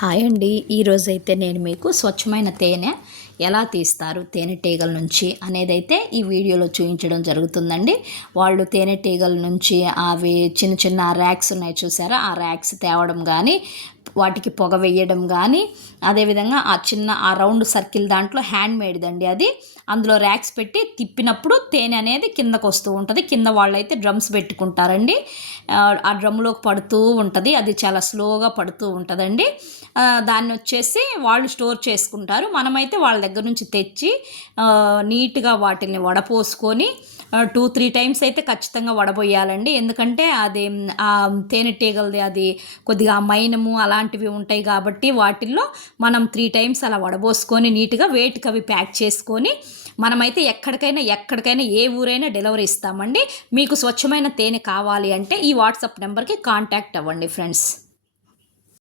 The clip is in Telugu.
హాయ్ అండి. ఈరోజైతే నేను మీకు స్వచ్ఛమైన తేనె ఎలా తీస్తారు తేనెటీగల నుంచి అనేదైతే ఈ వీడియోలో చూపించడం జరుగుతుందండి. వాళ్ళు తేనెటీగల నుంచి అవి చిన్న చిన్న ర్యాక్స్ ఉన్నాయి చూసారా, ఆ ర్యాక్స్ తేవడం కానీ, వాటికి పొగ వేయడం కానీ, అదేవిధంగా ఆ రౌండ్ సర్కిల్ దాంట్లో హ్యాండ్ మేడ్దండి అది. అందులో ర్యాక్స్ పెట్టి తిప్పినప్పుడు తేనె అనేది కిందకు వస్తూ ఉంటుంది. కింద వాళ్ళైతే డ్రమ్స్ పెట్టుకుంటారండి. ఆ డ్రమ్లోకి పడుతూ ఉంటుంది, అది చాలా స్లోగా పడుతూ ఉంటుందండి. దాన్ని వచ్చేసి వాళ్ళు స్టోర్ చేసుకుంటారు. మనమైతే వాళ్ళ దగ్గర నుంచి తెచ్చి నీట్గా వాటిని వడపోసుకొని 2-3 టైమ్స్ అయితే ఖచ్చితంగా వడబోయాలండి. ఎందుకంటే అది ఆ తేనెటీగలది అది కొద్దిగా మైనము అలాంటివి ఉంటాయి కాబట్టి వాటిల్లో మనం 3 టైమ్స్ అలా వడబోసుకొని నీట్గా వేటికి అవి ప్యాక్ చేసుకొని మనమైతే ఎక్కడికైనా ఏ ఊరైనా డెలివరీ ఇస్తామండి. మీకు స్వచ్ఛమైన తేనె కావాలి అంటే ఈ వాట్సాప్ నెంబర్కి కాంటాక్ట్ అవ్వండి ఫ్రెండ్స్.